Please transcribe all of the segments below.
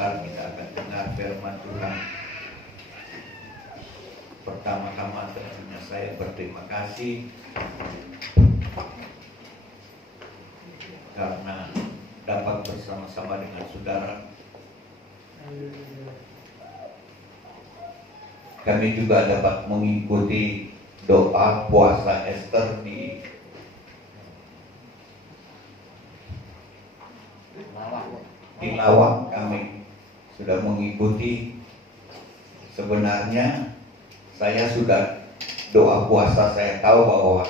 hal kita akan dengar firman Tuhan. Pertama-tama tentunya saya berterima kasih karena dapat bersama-sama dengan saudara. Kami juga dapat mengikuti doa puasa Ester di Lawang. Kami sudah mengikuti. Sebenarnya saya sudah doa puasa, saya tahu bahwa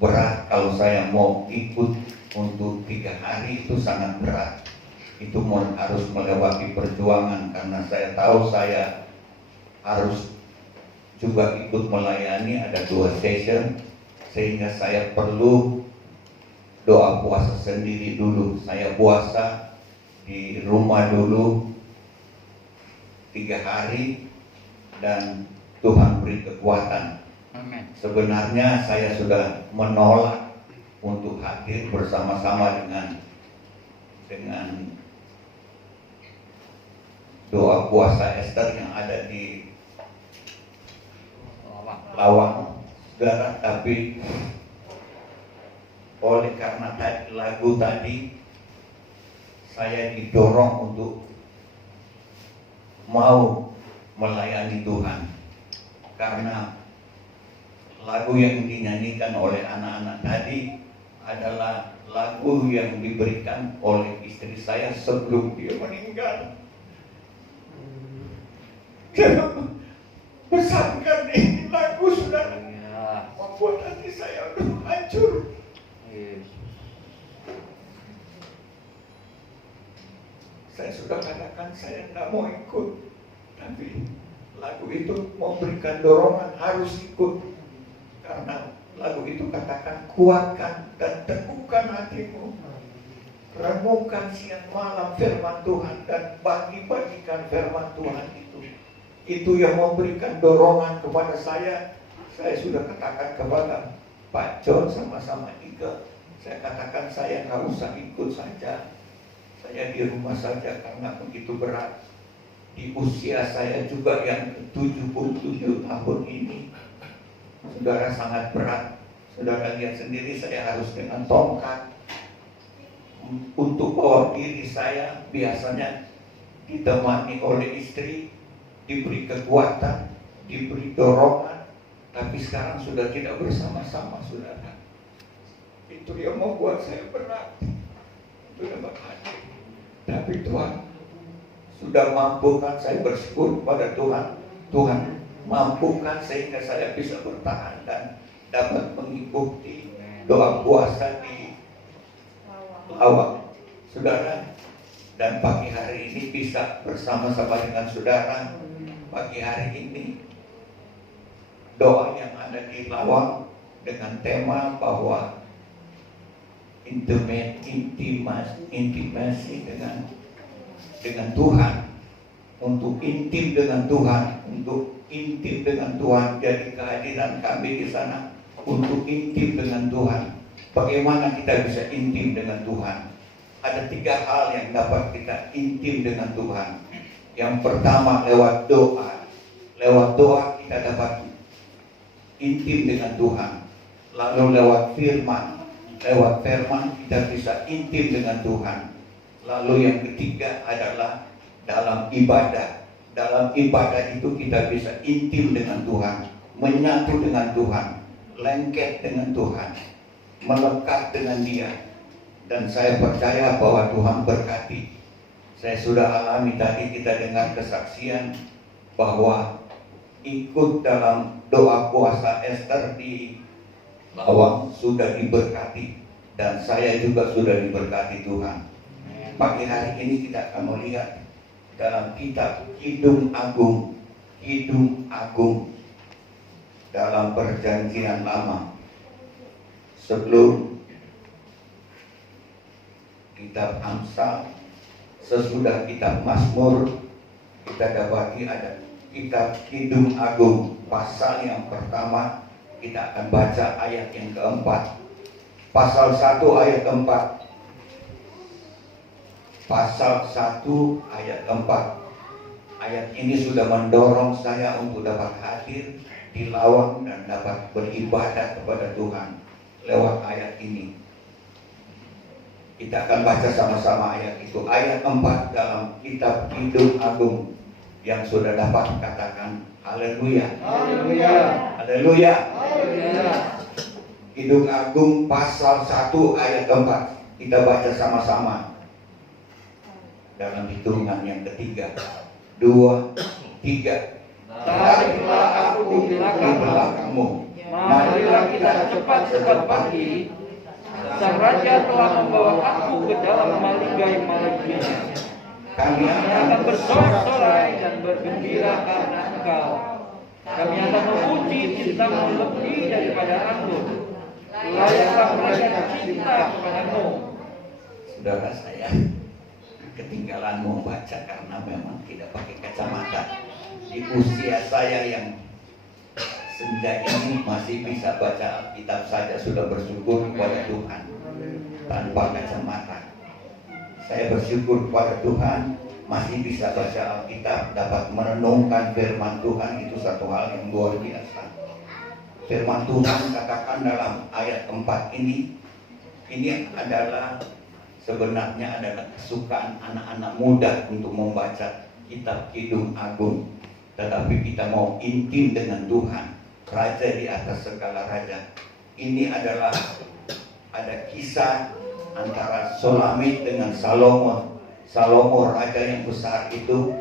berat kalau saya mau ikut untuk 3 hari itu sangat berat. Itu harus melewati perjuangan karena saya tahu saya harus juga ikut melayani, ada 2 session, sehingga saya perlu doa puasa sendiri dulu. Saya puasa di rumah dulu 3 hari dan Tuhan beri kekuatan. Amen. Sebenarnya saya sudah menolak untuk hadir bersama-sama dengan doa puasa Ester yang ada di Lawang, saudara. Tapi oleh karena lagu tadi, saya didorong untuk mau melayani Tuhan, karena lagu yang dinyanyikan oleh anak-anak tadi adalah lagu yang diberikan oleh istri saya sebelum dia meninggal. Pesankan ini lagu, saudara, membuat hati saya udah hancur. Saya sudah katakan saya tidak mau ikut, tapi lagu itu memberikan dorongan harus ikut, karena lagu itu katakan kuatkan dan teguhkan hatimu, renungkan siang malam firman Tuhan dan bagi-bagikan firman Tuhan itu yang memberikan dorongan kepada saya. Saya sudah katakan kepada Pak John sama-sama Ika, saya katakan saya nggak usah ikut saja, saya di rumah saja karena begitu berat. Di usia saya juga yang ke-77 tahun ini, saudara, sangat berat. Saudara lihat sendiri, saya harus dengan tongkat untuk bawa diri saya. Biasanya ditemani oleh istri, diberi kekuatan, diberi dorongan, tapi sekarang sudah tidak bersama-sama, saudara. Itu yang membuat saya berat, sudah berhati. Tapi Tuhan sudah mampukan, saya bersyukur kepada Tuhan. Tuhan mampukan sehingga saya bisa bertahan dan dapat mengikuti doa puasa di Lawang, saudara. Dan pagi hari ini bisa bersama-sama dengan saudara. Pagi hari ini doa yang ada di Lawang dengan tema bahwa intimasi dengan Tuhan, untuk intim dengan Tuhan, untuk intim dengan Tuhan. Jadi kehadiran kami di sana untuk intim dengan Tuhan. Bagaimana kita bisa intim dengan Tuhan? Ada 3 hal yang dapat kita intim dengan Tuhan. Yang pertama lewat doa. Lewat doa kita dapat intim dengan Tuhan. Lalu lewat firman. Lewat firman kita bisa intim dengan Tuhan. Lalu yang ketiga adalah dalam ibadah. Dalam ibadah itu kita bisa intim dengan Tuhan, menyatu dengan Tuhan, lengket dengan Tuhan, melekat dengan Dia. Dan saya percaya bahwa Tuhan berkati. Saya sudah alami tadi, kita dengar kesaksian bahwa ikut dalam doa puasa Ester di Lawang sudah diberkati, dan saya juga sudah diberkati Tuhan. Pagi hari ini kita akan melihat dalam kitab Kidung Agung dalam Perjanjian Lama. Sebelum kitab Amsal, sesudah kitab Mazmur, kita dapati ada kitab Kidung Agung. Pasal yang pertama kita akan baca ayat yang keempat. Pasal 1 ayat 4. pasal 1 ayat 4. Ayat ini sudah mendorong saya untuk dapat hadir di lawang dan dapat beribadah kepada Tuhan lewat ayat ini. Kita akan baca sama-sama ayat itu. Ayat 4 dalam kitab Kidung Agung. Yang sudah dapat katakan haleluya. Haleluya. Haleluya. Haleluya. Kidung Agung pasal 1 ayat 4. Kita baca sama-sama dalam hitungan yang ketiga. 2, 3. Tariklah aku di belakangmu. Marilah kita cepat-cepat pergi. Sang Raja telah membawa aku ke dalam maligai-maligainya. Kami akan bersorak-sorai dan bergembira karena Engkau. Kami akan memuji cintamu lebih daripada anggur. Layaklah mereka cinta kepadamu. Saudara saya ketinggalan membaca karena memang tidak pakai kacamata. Di usia saya yang senja ini masih bisa baca Alkitab saja sudah bersyukur kepada Tuhan tanpa kacamata. Saya bersyukur kepada Tuhan masih bisa baca Alkitab, dapat merenungkan firman Tuhan, itu satu hal yang luar biasa. Firman Tuhan katakan dalam ayat 4 ini adalah sebenarnya adalah kesukaan anak-anak muda untuk membaca kitab Kidung Agung. Tetapi kita mau intim dengan Tuhan, Raja di atas segala raja. Ini adalah ada kisah antara Solamit dengan Salomo. Salomo raja yang besar itu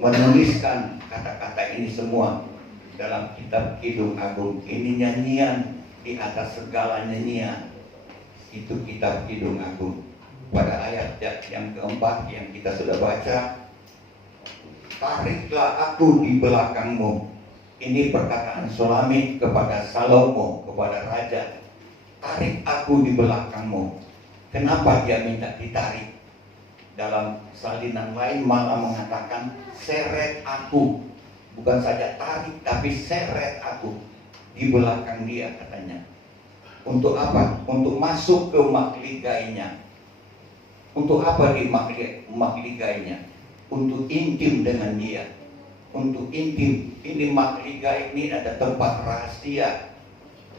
menuliskan kata-kata ini semua dalam kitab Kidung Agung. Ini nyanyian di atas segala nyanyian. Itu kitab Kidung Agung. Pada ayat yang keempat yang kita sudah baca, tariklah aku di belakangmu. Ini perkataan Solamit kepada Salomo, kepada raja. Tarik aku di belakangmu. Kenapa dia minta ditarik? Dalam salinan lain malah mengatakan seret aku. Bukan saja tarik tapi seret aku di belakang dia katanya. Untuk apa? Untuk masuk ke makligainya. Untuk apa di makligainya? Untuk intim dengan dia. Untuk intim. Ini makligai ini ada tempat rahasia.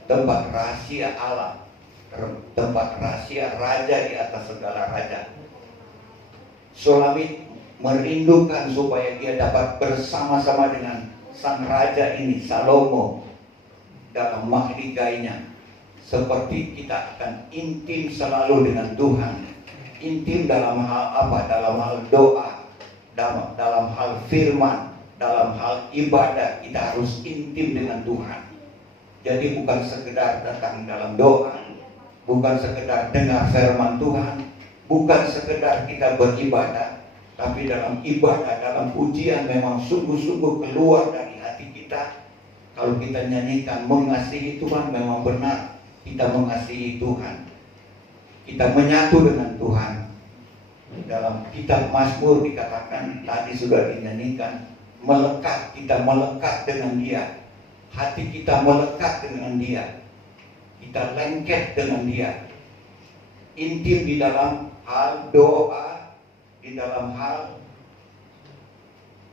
Tempat rahasia Allah. Tempat rahasia raja di atas segala raja. Solamit merindukan supaya dia dapat bersama-sama dengan sang raja ini, Salomo, dalam makligainya. Seperti kita akan intim selalu dengan Tuhan. Intim dalam hal apa? Dalam hal doa, dalam hal firman, dalam hal ibadah. Kita harus intim dengan Tuhan. Jadi bukan sekedar datang dalam doa, bukan sekedar dengar firman Tuhan, bukan sekedar kita beribadah, tapi dalam ibadah, dalam pujian memang sungguh-sungguh keluar dari hati kita. Kalau kita nyanyikan mengasihi Tuhan, memang benar kita mengasihi Tuhan. Kita menyatu dengan Tuhan. Dalam kitab Mazmur dikatakan, tadi sudah dinyanyikan, melekat, kita melekat dengan Dia. Hati kita melekat dengan Dia. Kita lengket dengan Dia. Intim di dalam hal doa, di dalam hal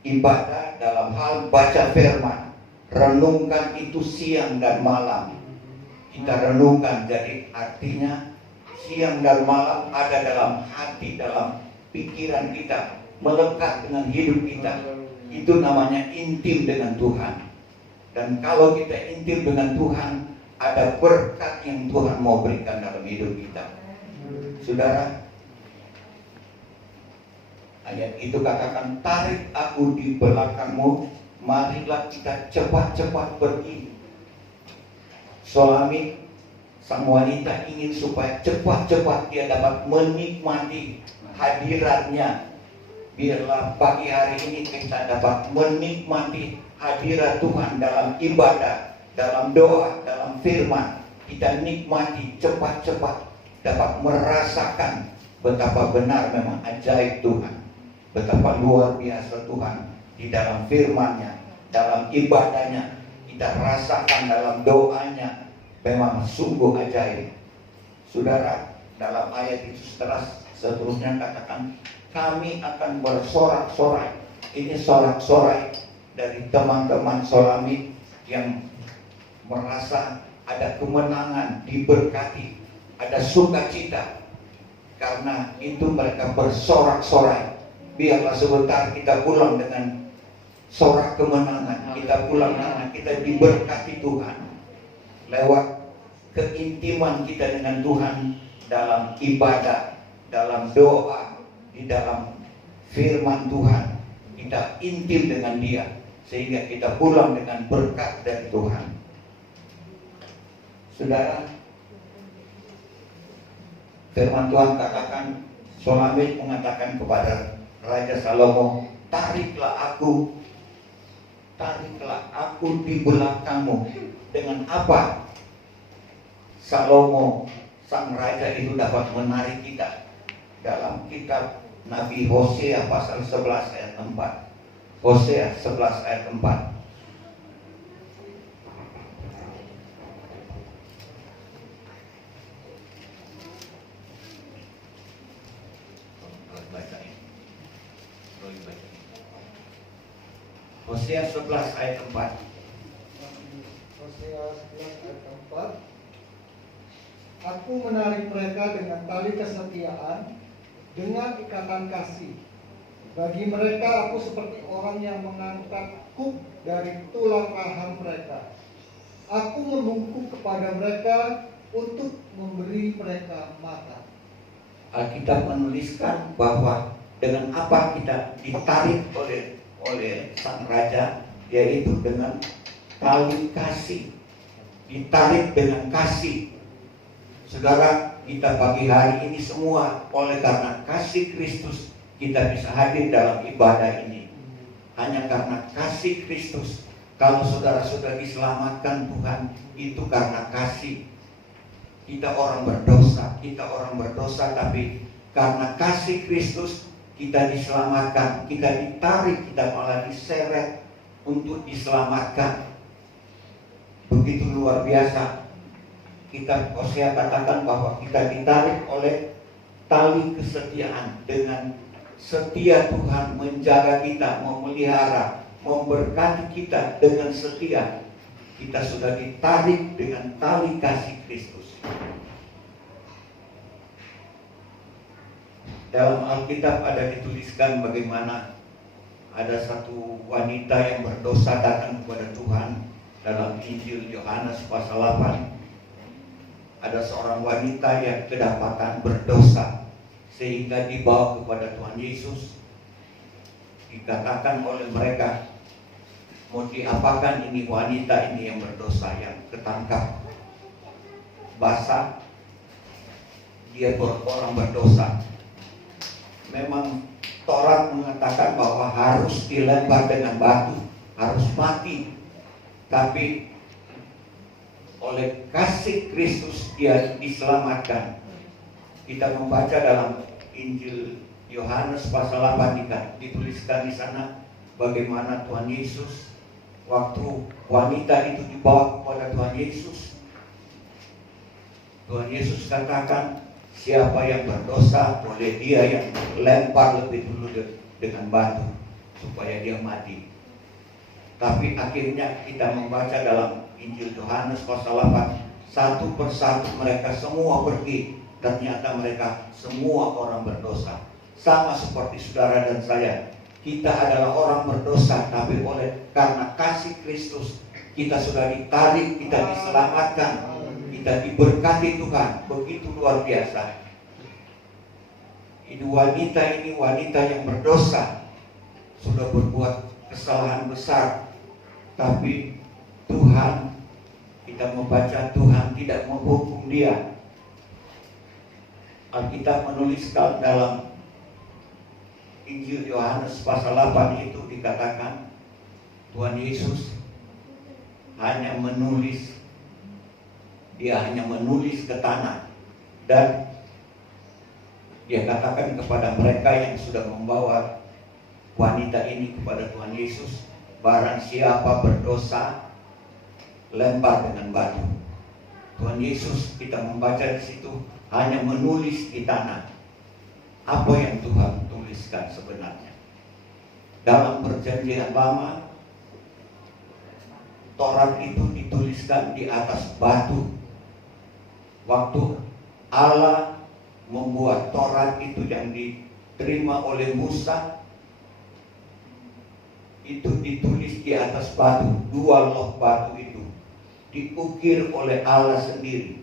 ibadah, dalam hal baca firman. Renungkan itu siang dan malam. Kita renungkan, jadi artinya siang dan malam ada dalam hati, dalam pikiran kita, melekat dengan hidup kita. Itu namanya intim dengan Tuhan. Dan kalau kita intim dengan Tuhan, ada berkat yang Tuhan mau berikan dalam hidup kita. Saudara, ayat itu katakan, tarik aku di belakangmu, marilah kita cepat-cepat pergi. Solamit, sang wanita ingin supaya cepat-cepat dia dapat menikmati hadiratnya. Biarlah pagi hari ini kita dapat menikmati hadirat Tuhan dalam ibadah, dalam doa, dalam firman. Kita nikmati cepat-cepat, dapat merasakan betapa benar memang ajaib Tuhan, betapa luar biasa Tuhan di dalam firman-Nya, dalam ibadahnya. Kita rasakan dalam doanya, memang sungguh ajaib. Saudara, dalam ayat itu Seterusnya katakan, kami akan bersorak-sorai. Ini sorak-sorai dari teman-teman Solamit yang merasa ada kemenangan, diberkati, ada sukacita. Karena itu mereka bersorak-sorai. Biarlah sebentar kita pulang dengan sorak kemenangan. Kita pulang karena kita diberkati Tuhan lewat keintiman kita dengan Tuhan dalam ibadah, dalam doa, di dalam firman Tuhan. Kita intim dengan Dia sehingga kita pulang dengan berkat dari Tuhan. Saudara, firman Tuhan katakan, Solamit mengatakan kepada Raja Salomo, tariklah aku di belakangmu. Dengan apa Salomo sang raja itu dapat menarik kita? Dalam kitab Nabi Hosea pasal 11 ayat 4. Hosea 11 ayat 4. Hosea 11 ayat 4. Hosea 11 ayat 4. Aku menarik mereka dengan tali kesetiaan, dengan ikatan kasih. Bagi mereka aku seperti orang yang mengangkat kuk dari tulang rahang mereka. Aku membungkuk kepada mereka untuk memberi mereka mata. Alkitab menuliskan bahwa dengan apa kita ditarik oleh sang raja, yaitu dengan tali kasih. Ditarik dengan kasih. Saudara, kita pagi hari ini semua oleh karena kasih Kristus kita bisa hadir dalam ibadah ini. Hanya karena kasih Kristus. Kalau saudara sudah diselamatkan Tuhan, itu karena kasih. Kita orang berdosa, tapi karena kasih Kristus kita diselamatkan, kita ditarik, kita malah diseret untuk diselamatkan. Begitu luar biasa. Kita Hosea katakan bahwa kita ditarik oleh tali kesetiaan. Dengan setia Tuhan menjaga kita, memelihara, memberkati kita dengan setia. Kita sudah ditarik dengan tali kasih Kristus. Dalam Alkitab ada dituliskan bagaimana ada satu wanita yang berdosa datang kepada Tuhan. Dalam Injil Yohanes pasal 8 ada seorang wanita yang kedapatan berdosa sehingga dibawa kepada Tuhan Yesus. Dikatakan oleh mereka, mau diapakan ini wanita ini yang berdosa, yang ketangkap basah, dia orang berdosa. Memang Taurat mengatakan bahwa harus dilempar dengan batu, harus mati. Tapi oleh kasih Kristus dia diselamatkan. Kita membaca dalam Injil Yohanes pasal 8 dituliskan di sana bagaimana Tuhan Yesus waktu wanita itu dibawa kepada Tuhan Yesus. Tuhan Yesus katakan, siapa yang berdosa boleh dia yang lempar lebih dulu dengan batu supaya dia mati. Tapi akhirnya kita membaca dalam Injil Yohanes pasal 8, satu persatu mereka semua pergi. Ternyata mereka semua orang berdosa. Sama seperti saudara dan saya. Kita adalah orang berdosa, tapi karena kasih Kristus kita sudah ditarik, kita diselamatkan, kita diberkati Tuhan. Begitu luar biasa. Ini wanita yang berdosa, sudah berbuat kesalahan besar, tapi Tuhan, kita membaca Tuhan tidak menghukum dia. Alkitab menuliskan dalam Injil Yohanes pasal 8 itu dikatakan Tuhan Yesus hanya menulis, dia hanya menulis ke tanah, dan dia katakan kepada mereka yang sudah membawa wanita ini kepada Tuhan Yesus, barang siapa berdosa lempar dengan batu. Tuhan Yesus, kita membaca di situ, hanya menulis di tanah. apa yang Tuhan tuliskan sebenarnya. Dalam Perjanjian Lama, Taurat itu dituliskan di atas batu. Waktu Allah membuat Taurat itu yang diterima oleh Musa, itu ditulis di atas batu. 2 loh batu itu diukir oleh Allah sendiri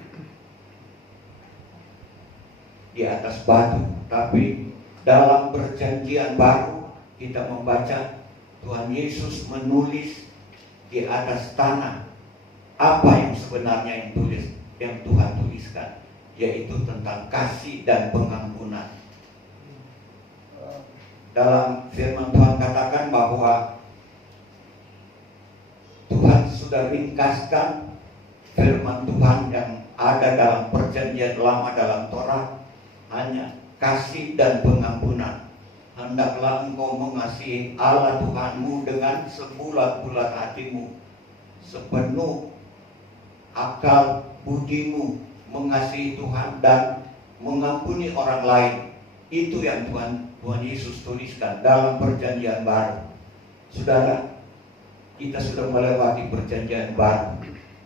di atas batu. Tapi dalam Perjanjian Baru kita membaca Tuhan Yesus menulis di atas tanah apa yang sebenarnya yang Tuhan tuliskan, yaitu tentang kasih dan pengampunan. Dalam firman Tuhan katakan bahwa Tuhan sudah ringkaskan firman Tuhan yang ada dalam Perjanjian Lama dalam Taurat, hanya kasih dan pengampunan. Hendaklah engkau mengasihi Allah Tuhanmu dengan sebulat-bulat hatimu, sepenuh akal budimu, mengasihi Tuhan dan mengampuni orang lain. Itu yang Tuhan Yesus tuliskan dalam Perjanjian Baru. Saudara, kita sudah melewati Perjanjian Baru.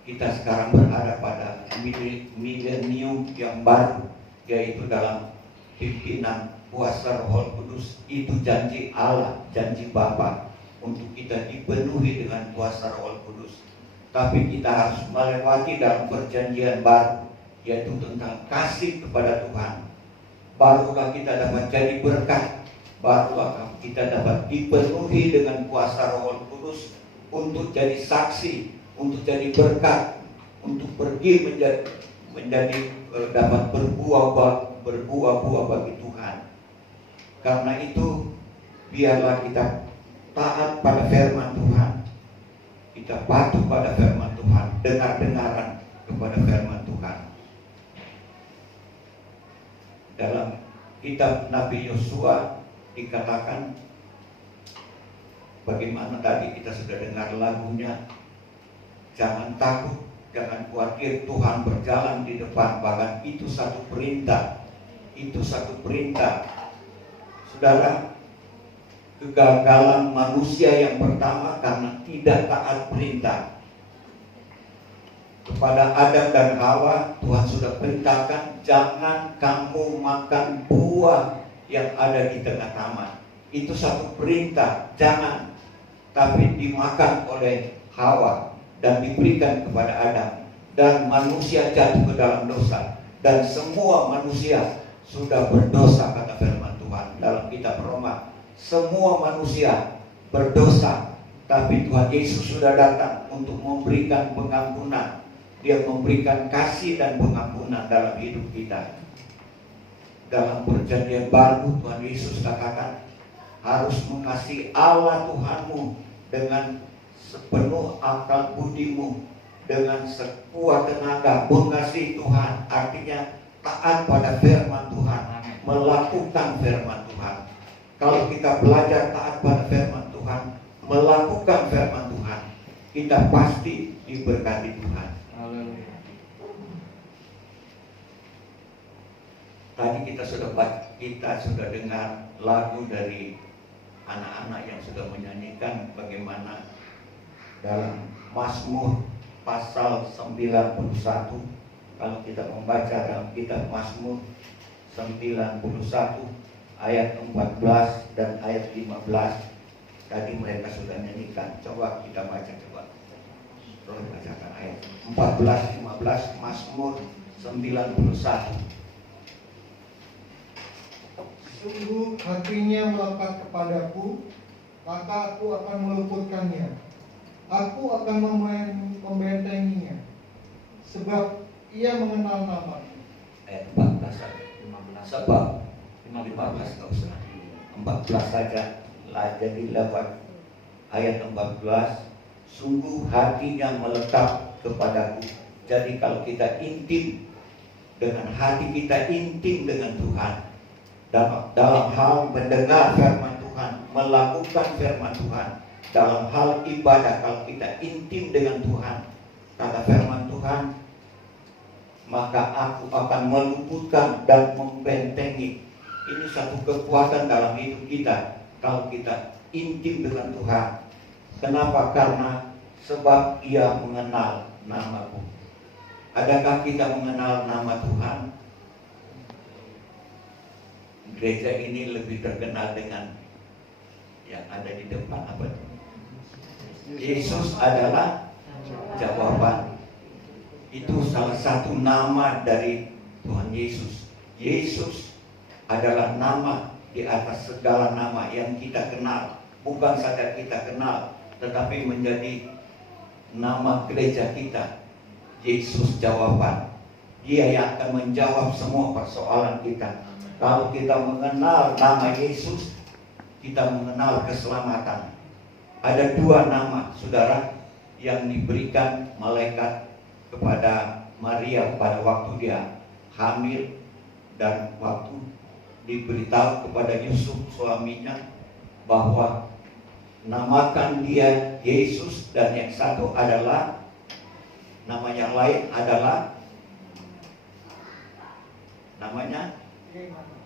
Kita sekarang berada pada milenium yang baru, yaitu dalam pimpinan kuasa Roh Kudus. Itu janji Allah, janji Bapa untuk kita dipenuhi dengan kuasa Roh Kudus. Tapi kita harus melewati dalam Perjanjian Baru, yaitu tentang kasih kepada Tuhan. Barulah kita dapat jadi berkat, barulah kita dapat dipenuhi dengan kuasa Roh Kudus untuk jadi saksi, untuk jadi berkat, untuk pergi menjadi dapat berbuah-buah bagi Tuhan. Karena itu biarlah kita taat pada firman Tuhan, kita patuh pada firman Tuhan, dengar-dengaran kepada firman Tuhan. Dalam kitab Nabi Yosua dikatakan, bagaimana tadi kita sudah dengar lagunya, jangan takut, jangan khawatir, Tuhan berjalan di depan. Bahkan itu satu perintah, itu satu perintah. Saudara, kegagalan manusia yang pertama karena tidak taat perintah. Kepada Adam dan Hawa, Tuhan sudah perintahkan, jangan kamu makan buah yang ada di tengah taman. Itu satu perintah, jangan. Tapi dimakan oleh Hawa dan diberikan kepada Adam. Dan manusia jatuh ke dalam dosa. Dan semua manusia sudah berdosa, kata firman Tuhan dalam kitab Roma. Semua manusia berdosa, tapi Tuhan Yesus sudah datang untuk memberikan pengampunan. Dia memberikan kasih dan pengampunan dalam hidup kita. Dalam Perjanjian Baru, Tuhan Yesus katakan harus mengasihi Allah Tuhanmu dengan sepenuh akal budimu, dengan sekuat tenaga. Mengasihi Tuhan artinya taat pada firman Tuhan, melakukan firman Tuhan. Kalau kita belajar taat pada firman Tuhan, melakukan firman Tuhan, kita pasti diberkati Tuhan. Tadi kita sudah dengar lagu dari anak-anak yang sudah menyanyikan bagaimana dalam Mazmur pasal 91. Kalau kita membaca dalam kitab Mazmur 91 ayat 14 dan ayat 15, tadi mereka sudah nyanyikan. Coba kita baca, Roh bacakan ayat 14, 15 Mazmur 91. Sungguh hatinya melekat kepadaku, maka aku akan meluputkannya. Aku akan membentenginya, sebab ia mengenal namanya. Ayat 14, 15. Sebab 15 nggak usah, 14 saja lah. Jadi lewat ayat 14, sungguh hatinya melekat kepadaku. Jadi kalau kita intim dengan hati, kita intim dengan Tuhan dalam hal mendengar firman Tuhan, melakukan firman Tuhan, dalam hal ibadah. Kalau kita intim dengan Tuhan, kata firman Tuhan, maka aku akan meluputkan dan membentengi Ini satu kekuatan dalam hidup kita kalau kita intim dengan Tuhan. Kenapa? Karena sebab Ia mengenal namaku. Adakah kita mengenal nama Tuhan? Gereja ini lebih terkenal dengan yang ada di depan apa itu? Yesus adalah jawaban. Itu salah satu nama dari Tuhan Yesus. Yesus adalah nama di atas segala nama yang kita kenal. Bukan saja kita kenal, tetapi menjadi nama gereja kita. Yesus jawaban. Dia yang akan menjawab semua persoalan kita. Kalau kita mengenal nama Yesus, kita mengenal keselamatan. Ada dua nama, saudara, yang diberikan malaikat kepada Maria pada waktu dia hamil, dan waktu diberitahu kepada Yusuf suaminya bahwa namakan dia Yesus, dan yang satu adalah nama yang lain adalah namanya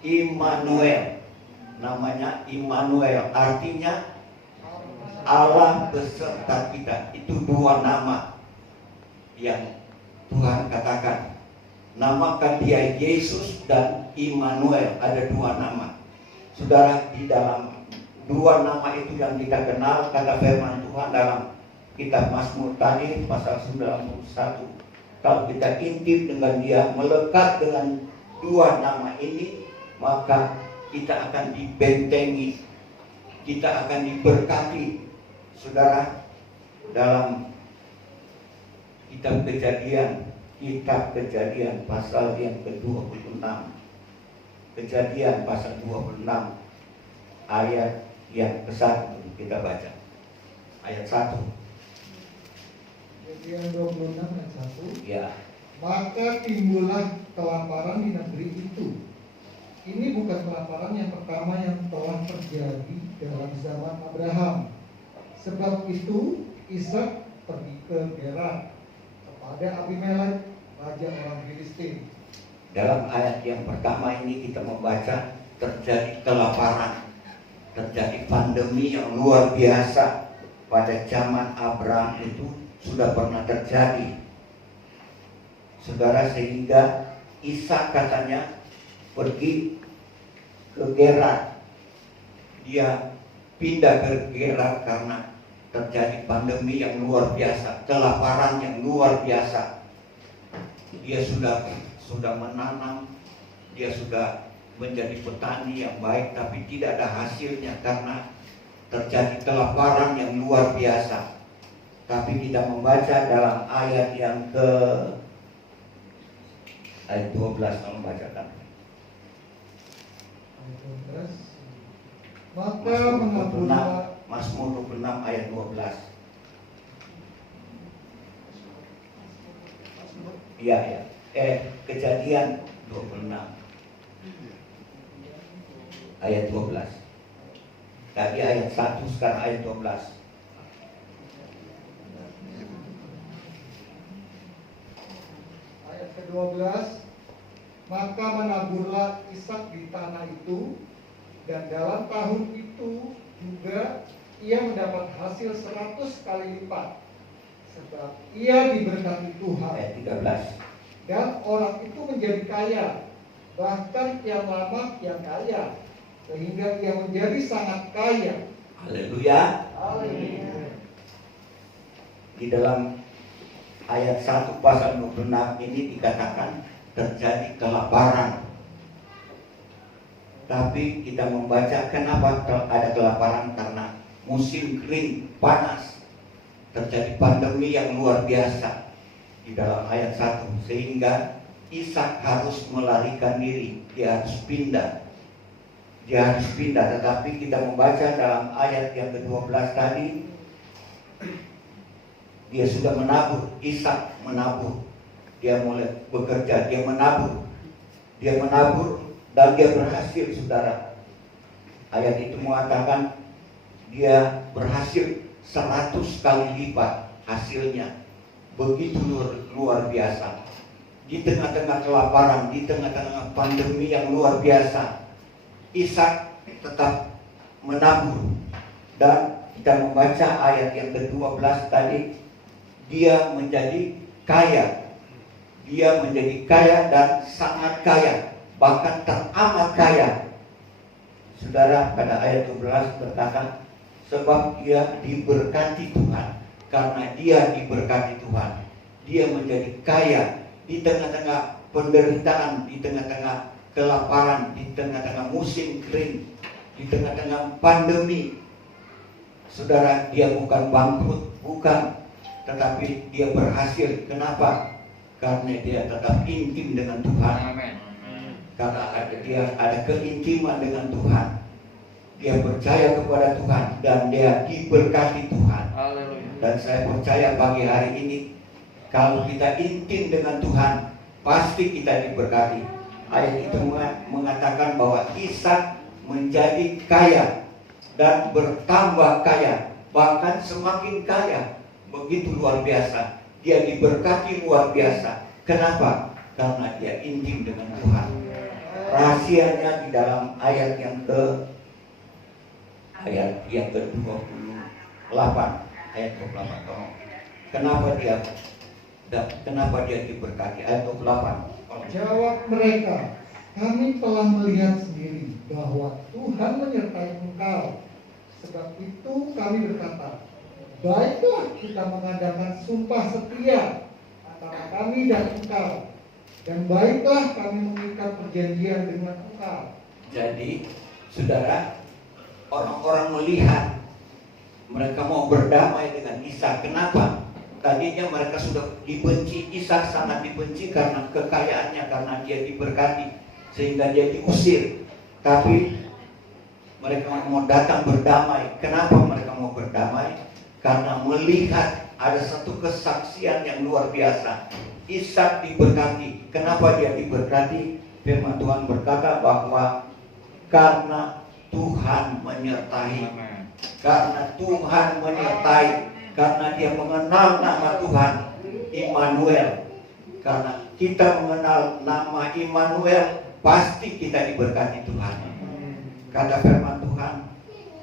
Immanuel. Namanya Immanuel, artinya Allah beserta kita. Itu dua nama yang Tuhan katakan. Namakan dia Yesus dan Immanuel. Ada dua nama. Saudara, di dalam dua nama itu yang kita kenal, kata firman Tuhan dalam kitab Mazmur tadi pasal 91. Kalau kita intim dengan dia, melekat dengan dua nama ini, maka kita akan dibentengi, kita akan diberkati. Saudara, dalam kitab Kejadian pasal yang ke-26, Kejadian pasal 26 ayat yang ke-1, kita baca ayat 1. Kejadian 26 ayat 1. Ya. Maka timbullah kelaparan di negeri itu. Ini bukan kelaparan yang pertama yang telah terjadi dalam zaman Abraham. Sebab itu Ishak pergi ke Gerar kepada Abimelek, raja orang Filistin. Dalam ayat yang pertama ini kita membaca terjadi kelaparan, terjadi pandemi yang luar biasa. Pada zaman Abraham itu sudah pernah terjadi, saudara, sehingga Ishak katanya pergi ke Gerar. Dia pindah ke Gerar karena terjadi pandemi yang luar biasa, kelaparan yang luar biasa. Dia sudah menanam, dia sudah menjadi petani yang baik, tapi tidak ada hasilnya karena terjadi kelaparan yang luar biasa. Tapi kita membaca dalam ayat yang ayat 12, tolong bacakan. Maka mengaburlah Mazmur 26 ayat 12. Iya ya. Kejadian 26 ayat 12. Tadi ayat 1, sekarang ayat 12. Ayat ke-12. Maka menaburlah Ishak di tanah itu, dan dalam tahun itu juga ia mendapat hasil 100 kali lipat, sebab ia diberkati Tuhan. Ayat 13. Dan orang itu menjadi kaya, bahkan kian lama kian kaya, sehingga ia menjadi sangat kaya. Haleluya. Haleluya. Di dalam ayat 1 pasal 26 ini dikatakan terjadi kelaparan. Tapi kita membaca kenapa ada kelaparan, karena musim kering, panas, terjadi pandemi yang luar biasa di dalam ayat 1, sehingga Ishak harus melarikan diri, dia harus pindah. Tetapi kita membaca dalam ayat yang ke-12 tadi, dia sudah menabur. Ishak menabur, dia mulai bekerja, dia menabur dan dia berhasil, saudara. Ayat itu mengatakan dia berhasil 100 kali lipat hasilnya. Begitu luar biasa. Di tengah-tengah kelaparan, di tengah-tengah pandemi yang luar biasa, Ishak tetap menabur. Dan kita membaca ayat yang ke-12 tadi, dia menjadi kaya. Dia menjadi kaya dan sangat kaya, bahkan teramat kaya. Saudara, pada ayat 12 berkata, sebab dia diberkati Tuhan. Karena dia diberkati Tuhan, dia menjadi kaya di tengah-tengah penderitaan, di tengah-tengah kelaparan, di tengah-tengah musim kering, di tengah-tengah pandemi. Saudara, dia bukan bangkrut, bukan, tetapi dia berhasil. Kenapa? Karena dia tetap intim dengan Tuhan. Karena dia ada keintiman dengan Tuhan. Dia percaya kepada Tuhan dan dia diberkati Tuhan. Dan saya percaya pagi hari ini, kalau kita intim dengan Tuhan, pasti kita diberkati. Ayat itu mengatakan bahwa Ishak menjadi kaya dan bertambah kaya, bahkan semakin kaya. Begitu luar biasa. Dia diberkati luar biasa. Kenapa? Karena dia intim dengan Tuhan. Rahasianya di dalam ayat yang ke-28, ayat 28. Tolong. Kenapa dia diberkati? Ayat 28. Jawab mereka, kami telah melihat sendiri bahwa Tuhan menyertai engkau. Sebab itu kami berkata, baiklah kita mengadakan sumpah setia antara kami dan engkau, dan baiklah kami mengikat perjanjian dengan engkau. Jadi, saudara, orang-orang melihat mereka mau berdamai dengan Ishak. Kenapa? Tadinya mereka sudah dibenci. Ishak sangat dibenci karena kekayaannya, karena dia diberkati sehingga dia diusir. Tapi mereka mau datang berdamai. Kenapa mereka mau berdamai? Karena melihat ada satu kesaksian yang luar biasa. Ishak diberkati. Kenapa dia diberkati? Firman Tuhan berkata bahwa karena Tuhan menyertai. Karena Tuhan menyertai, karena dia mengenal nama Tuhan, Immanuel. Karena kita mengenal nama Immanuel, pasti kita diberkati Tuhan. Kata firman Tuhan,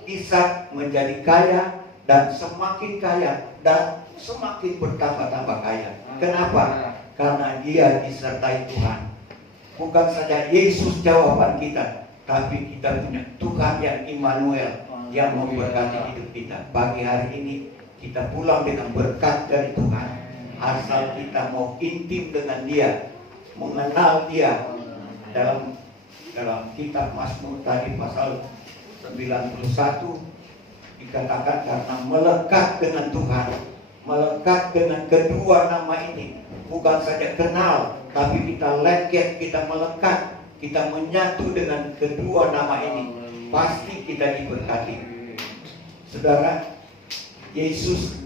Ishak menjadi kaya dan semakin kaya dan semakin bertambah-tambah kaya. Kenapa? Karena dia disertai Tuhan. Bukan saja Yesus jawaban kita, tapi kita punya Tuhan yang Immanuel, yang memberkati hidup kita. Pagi hari ini kita pulang dengan berkat dari Tuhan, asal kita mau intim dengan Dia, mengenal Dia. Dalam kitab Mazmur tadi pasal 91 dikatakan karena melekat dengan Tuhan, melekat dengan kedua nama ini. Bukan saja kenal, tapi kita lengket, kita melekat, kita menyatu dengan kedua nama ini. Pasti kita diberkati. Saudara, Yesus,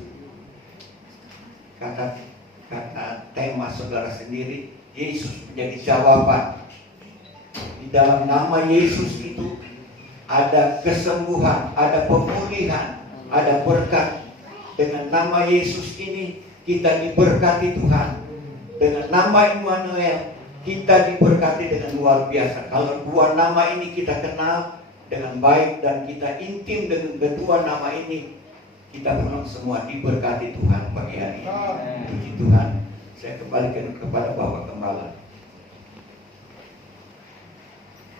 kata tema saudara sendiri, Yesus menjadi jawaban. Di dalam nama Yesus itu ada kesembuhan, ada pemulihan, ada berkat. Dengan nama Yesus ini kita diberkati Tuhan. Dengan nama Immanuel kita diberkati dengan luar biasa. Kalau dua nama ini kita kenal dengan baik dan kita intim dengan kedua nama ini, kita memang semua diberkati Tuhan pagi hari ini. Puji Tuhan. Saya kembalikan kepada Bapak Gembala.